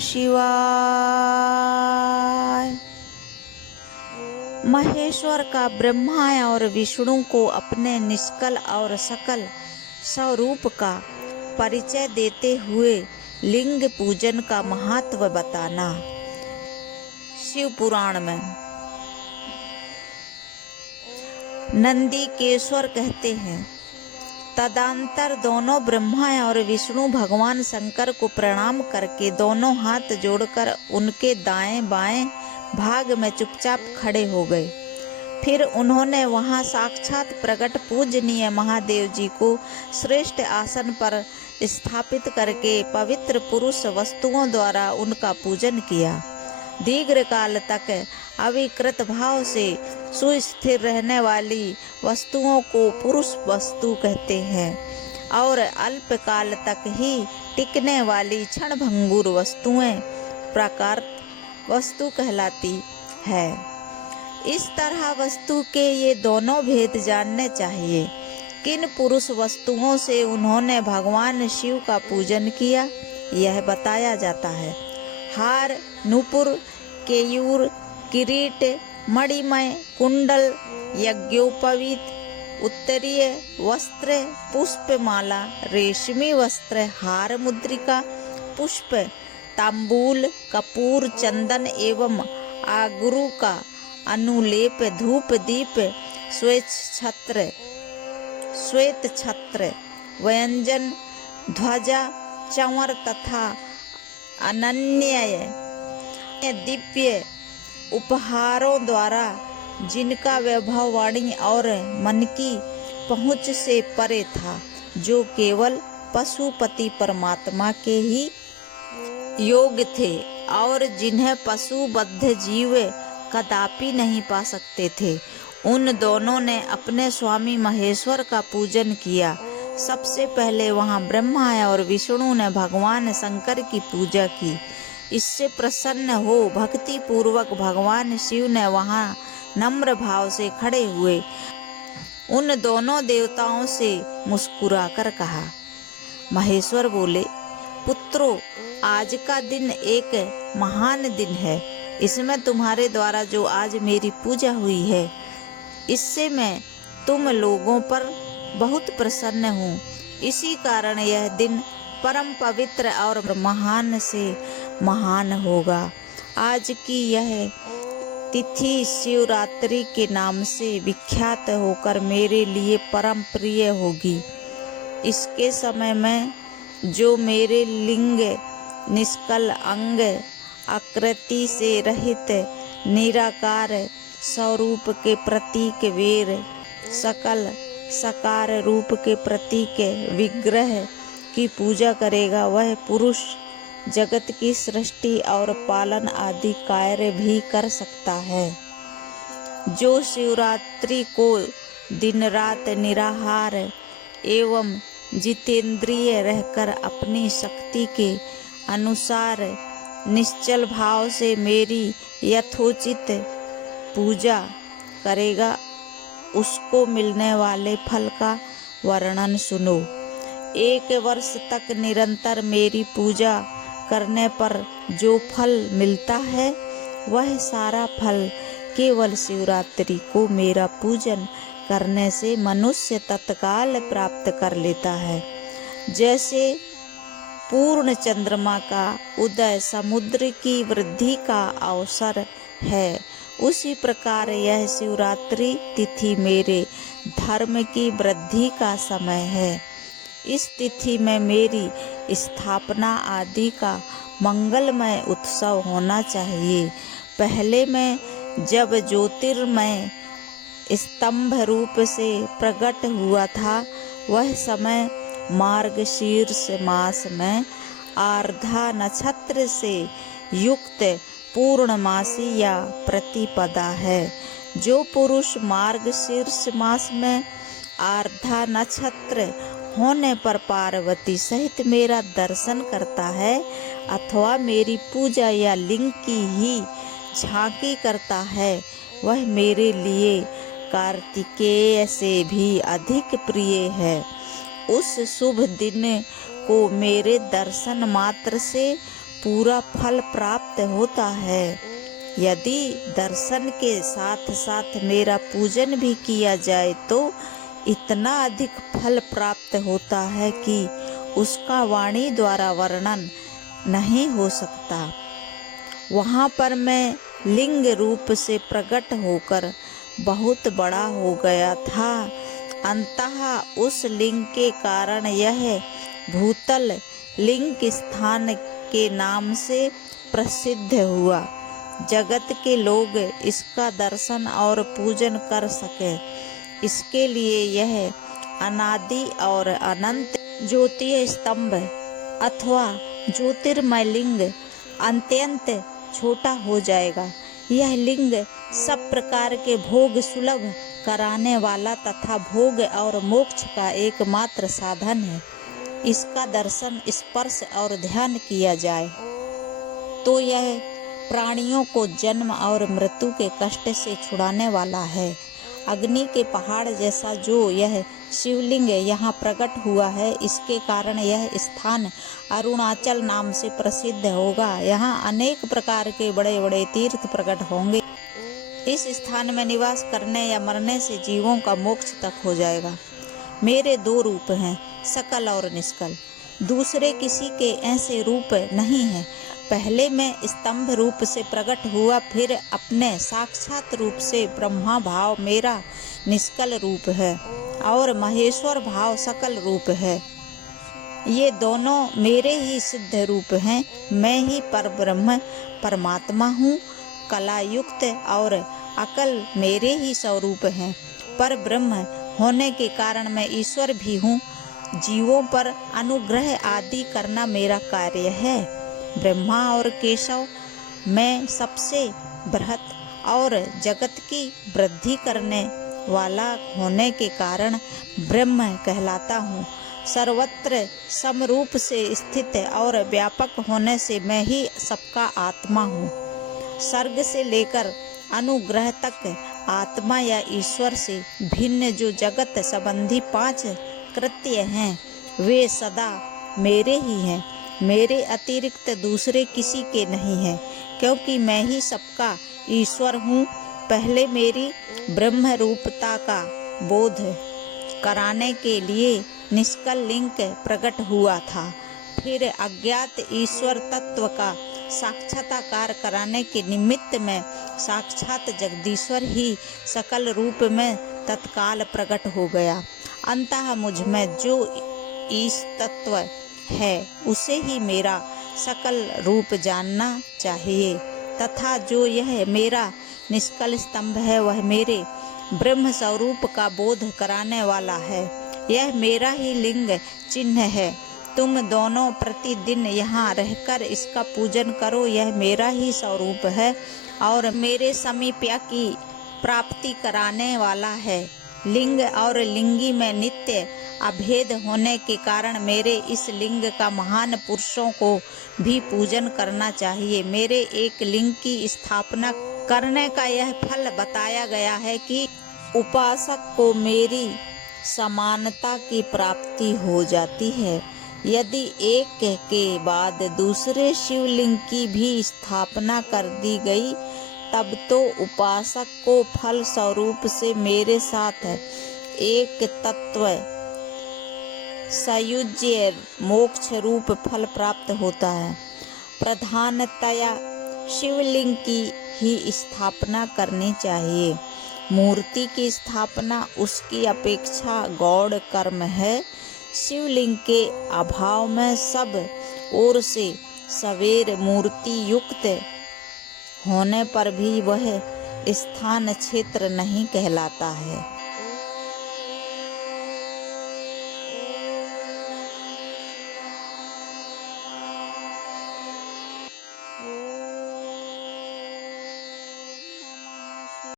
शिवाय। महेश्वर का ब्रह्मा और विष्णु को अपने निष्कल और सकल स्वरूप का परिचय देते हुए लिंग पूजन का महत्व बताना। शिव पुराण में नंदीकेश्वर कहते हैं, तदंतर दोनों ब्रह्मा और विष्णु भगवान शंकर को प्रणाम करके दोनों हाथ जोड़कर उनके दाएं बाएं भाग में चुपचाप खड़े हो गए। फिर उन्होंने वहां साक्षात प्रकट पूजनीय महादेव जी को श्रेष्ठ आसन पर स्थापित करके पवित्र पुरुष वस्तुओं द्वारा उनका पूजन किया। दीर्घ काल तक अविकृत भाव से सुस्थिर रहने वाली वस्तुओं को पुरुष वस्तु कहते हैं और अल्प काल तक ही टिकने वाली क्षणभंगुर वस्तुएं प्राकृत वस्तु कहलाती है। इस तरह वस्तु के ये दोनों भेद जानने चाहिए। किन पुरुष वस्तुओं से उन्होंने भगवान शिव का पूजन किया, यह बताया जाता है। हार, नूपुर, केयूर, किरीट, मणिमय कुंडल, यज्ञोपवीत, उत्तरीय वस्त्र, पुष्पमाला, रेशमी वस्त्र, हार, मुद्रिका, पुष्प, तांबूल, कपूर, चंदन एवं आगरू का अनुलेप, धूप दीप, श्वेत छत्र, व्यंजन, ध्वजा, चंवर तथा अनन्य दिव्य उपहारों द्वारा जिनका वैभव वाणी और मन की पहुँच से परे था, जो केवल पशुपति परमात्मा के ही योग थे और जिन्हें पशुबद्ध जीव कदापि नहीं पा सकते थे, उन दोनों ने अपने स्वामी महेश्वर का पूजन किया। सबसे पहले वहां ब्रह्मा और विष्णु ने भगवान शंकर की पूजा की। इससे प्रसन्न हो भक्ति पूर्वक भगवान शिव ने वहां नम्र भाव से खड़े हुए उन दोनों देवताओं से मुस्कुराकर कहा। महेश्वर बोले, पुत्रों, आज का दिन एक महान दिन है। इसमें तुम्हारे द्वारा जो आज मेरी पूजा हुई है, इससे मैं तुम लोगों पर बहुत प्रसन्न हूँ। इसी कारण यह दिन परम पवित्र और महान से महान होगा। आज की यह तिथि शिवरात्रि के नाम से विख्यात होकर मेरे लिए परम प्रिय होगी। इसके समय में जो मेरे लिंग, निष्कल अंग, आकृति से रहित निराकार स्वरूप के प्रतीक वीर, सकल साकार रूप के प्रतीक विग्रह की पूजा करेगा, वह पुरुष जगत की सृष्टि और पालन आदि कार्य भी कर सकता है। जो शिवरात्रि को दिन रात निराहार एवं जितेंद्रिय रहकर अपनी शक्ति के अनुसार निश्चल भाव से मेरी यथोचित पूजा करेगा, उसको मिलने वाले फल का वर्णन सुनो। 1 वर्ष तक निरंतर मेरी पूजा करने पर जो फल मिलता है, वह सारा फल केवल शिवरात्रि को मेरा पूजन करने से मनुष्य तत्काल प्राप्त कर लेता है। जैसे पूर्ण चंद्रमा का उदय समुद्र की वृद्धि का अवसर है, उसी प्रकार यह शिवरात्रि तिथि मेरे धर्म की वृद्धि का समय है। इस तिथि में मेरी स्थापना आदि का मंगलमय उत्सव होना चाहिए। पहले मैं जब ज्योतिर्मय स्तंभ रूप से प्रकट हुआ था, वह समय मार्गशीर्ष मास में आर्द्रा नक्षत्र से युक्त पूर्णमासी या प्रतिपदा है। जो पुरुष मार्गशीर्ष मास में आर्द्रा नक्षत्र होने पर पार्वती सहित मेरा दर्शन करता है अथवा मेरी पूजा या लिंग की ही झांकी करता है, वह मेरे लिए कार्तिकेय से भी अधिक प्रिय है। उस शुभ दिन को मेरे दर्शन मात्र से पूरा फल प्राप्त होता है। यदि दर्शन के साथ साथ मेरा पूजन भी किया जाए तो इतना अधिक फल प्राप्त होता है कि उसका वाणी द्वारा वर्णन नहीं हो सकता। वहाँ पर मैं लिंग रूप से प्रकट होकर बहुत बड़ा हो गया था। अंततः उस लिंग के कारण यह भूतल लिंग स्थान के नाम से प्रसिद्ध हुआ। जगत के लोग इसका दर्शन और पूजन कर सके, इसके लिए यह अनादि और अनंत ज्योतिष स्तंभ अथवा ज्योतिर्मय लिंग अत्यंत छोटा हो जाएगा। यह लिंग सब प्रकार के भोग सुलभ कराने वाला तथा भोग और मोक्ष का एकमात्र साधन है। इसका दर्शन, स्पर्श और ध्यान किया जाए तो यह प्राणियों को जन्म और मृत्यु के कष्ट से छुड़ाने वाला है। अग्नि के पहाड़ जैसा जो यह शिवलिंग यहाँ प्रकट हुआ है, इसके कारण यह स्थान अरुणाचल नाम से प्रसिद्ध होगा। यहाँ अनेक प्रकार के बड़े बड़े तीर्थ प्रकट होंगे। इस स्थान में निवास करने या मरने से जीवों का मोक्ष तक हो जाएगा। मेरे 2 रूप हैं, सकल और निष्कल। दूसरे किसी के ऐसे रूप नहीं है। पहले मैं स्तंभ रूप से प्रकट हुआ, फिर अपने साक्षात रूप से ब्रह्मा भाव मेरा निष्कल रूप है और महेश्वर भाव सकल रूप है। ये दोनों मेरे ही सिद्ध रूप हैं। मैं ही परब्रह्म परमात्मा हूँ। कला युक्त और अकल मेरे ही स्वरूप हैं। पर ब्रह्म होने के कारण मैं ईश्वर भी हूँ। जीवों पर अनुग्रह आदि करना मेरा कार्य है। ब्रह्मा और केशव मैं सबसे बृहत और जगत की वृद्धि करने वाला होने के कारण ब्रह्म कहलाता हूँ। सर्वत्र समरूप से स्थित और व्यापक होने से मैं ही सबका आत्मा हूँ। सर्ग से लेकर अनुग्रह तक आत्मा या ईश्वर से भिन्न जो जगत संबंधी 5 कृत्य हैं, वे सदा मेरे ही हैं। मेरे अतिरिक्त दूसरे किसी के नहीं हैं, क्योंकि मैं ही सबका ईश्वर हूँ। पहले मेरी ब्रह्म रूपता का बोध कराने के लिए निष्कल लिंग प्रकट हुआ था। फिर अज्ञात ईश्वर तत्व का साक्षात्कार कराने के निमित्त में साक्षात जगदीश्वर ही सकल रूप में तत्काल प्रकट हो गया। अंततः मुझ में जो ईश तत्व है उसे ही मेरा सकल रूप जानना चाहिए, तथा जो यह मेरा निष्कल स्तंभ है वह मेरे ब्रह्म स्वरूप का बोध कराने वाला है। यह मेरा ही लिंग चिन्ह है। तुम दोनों प्रतिदिन यहाँ रहकर इसका पूजन करो। यह मेरा ही स्वरूप है और मेरे समीप्य की प्राप्ति कराने वाला है। लिंग और लिंगी में नित्य अभेद होने के कारण मेरे इस लिंग का महान पुरुषों को भी पूजन करना चाहिए। मेरे एक लिंग की स्थापना करने का यह फल बताया गया है कि उपासक को मेरी समानता की प्राप्ति हो जाती है। यदि एक के बाद दूसरे शिवलिंग की भी स्थापना कर दी गई, तब तो उपासक को फल स्वरूप से मेरे साथ एक तत्व संयुज्य मोक्ष रूप फल प्राप्त होता है। प्रधानतया शिवलिंग की ही स्थापना करनी चाहिए। मूर्ति की स्थापना उसकी अपेक्षा गौड़ कर्म है। शिवलिंग के अभाव में सब ओर से सवेर मूर्ति युक्त होने पर भी वह स्थान क्षेत्र नहीं कहलाता है।